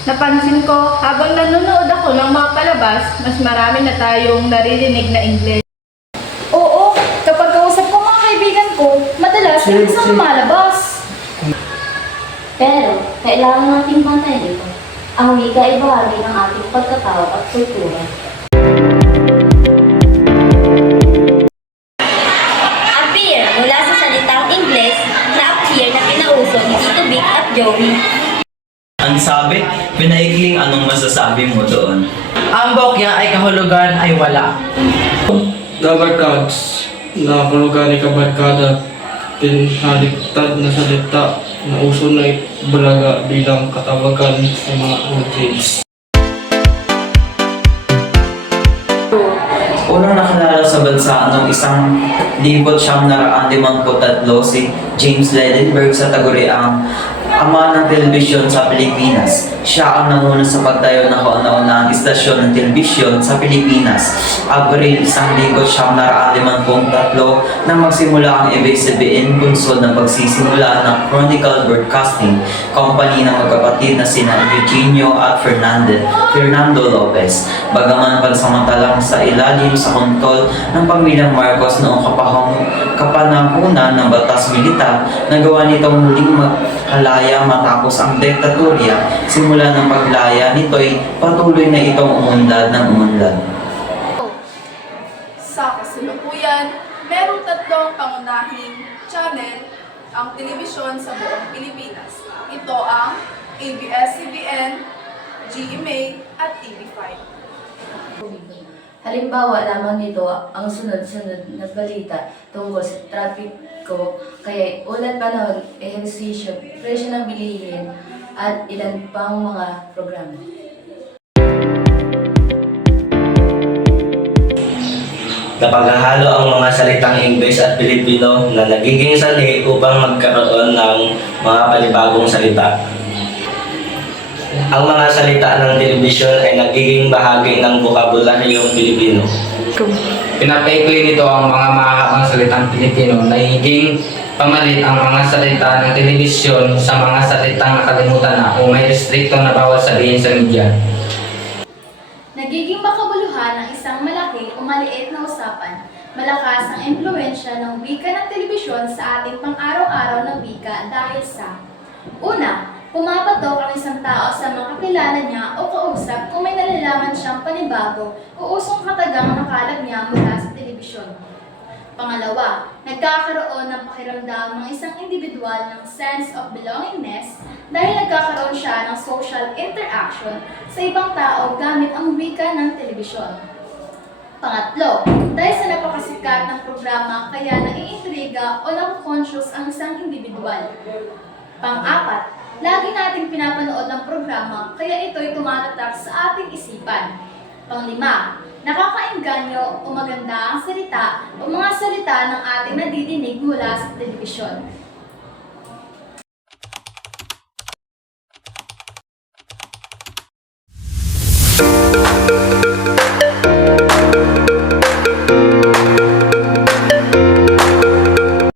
Napansin ko, habang nanonood ako ng mga palabas, mas marami na tayong naririnig na English. Oo, kapag kausap ko mga kaibigan ko, madalas Sino- English ang sino- lumalabas. Pero, kailangan nating bantayan ito. Ang wika ay bahagi ng ating pagkatao at kultura. Ang sabi, pinaikling anong masasabi mo doon. Ang bokya ay kahulugan ay wala. Dabarkads na hulugan ni kabarkada pinaliktad na salita na uso na ibalaga bilang katawagan sa mga audience. Unang nakilala sa bansa noong isang libot siyam naraan limang si James Ledenberg sa Taguriang ama ng telebisyon sa Pilipinas. Siya ang nanguna sa pagtayo ng kauna-unahang istasyon ng telebisyon sa Pilipinas. Abril isang libot siyam naraan limang tatlo nang magsimula ang ABS-CBN bunsod ng pagsisimula ng Chronicle Broadcasting Company ng magkapatid na sina Eugenio at Fernando, Fernando Lopez. Bagaman pansamantalang sa ilalim sa kontrol ng pamilyang Marcos noong kapahong kapanahunan ng batas militar, nagawa nitong muling mahalaya matapos ang diktatorya. Simula ng paglaya nito'y patuloy na itong umunlad ng umunlad. Sa kasalukuyan, merong tatlong pangunahing channel ang telebisyon sa buong Pilipinas. Ito ang ABS-CBN, GMA, at TV5. Halimbawa lamang nito ang sunod-sunod na balita tungkol sa traffic ko, kaya ulat panahon, ehersisyo, presyo ng bilihin, at ilan pang mga programa. Napaghahalo ang mga salitang English at Pilipino na nagiging sanhi upang magkaroon ng mga palibagong salita. Ang mga salita ng telebisyon ay nagiging bahagi ng bokabularyong Pilipino. Pinapaikli nito ang mga mahahabang salitang Pilipino na higing pamalit ang mga salita ng telebisyon sa mga salitang nakalimutan na o may restrikto na bawal sabihin sa media. Nagiging makabuluhan ang isang malaki o maliit na usapan. Malakas ang impluensya ng wika ng telebisyon sa ating pang-araw-araw na wika dahil sa Una, pumapatok ang isang tao sa mga kakilala niya o kausap kung may nalalaman siyang panibago o usong katagang nakalap niya mula sa telebisyon. Pangalawa, nagkakaroon ng pakiramdam ng isang individual ng sense of belongingness dahil nagkakaroon siya ng social interaction sa ibang tao gamit ang wika ng telebisyon. Pangatlo, dahil sa napakasikat ng programa kaya naiintriga o nakukonsyos ang isang individual. Pang-apat, Lagi nating pinapanood ng programa kaya ito'y tumatatak sa ating isipan. Panglima, nakakainganyo o maganda ang salita o mga salita ng ating nadidinig mula sa telebisyon.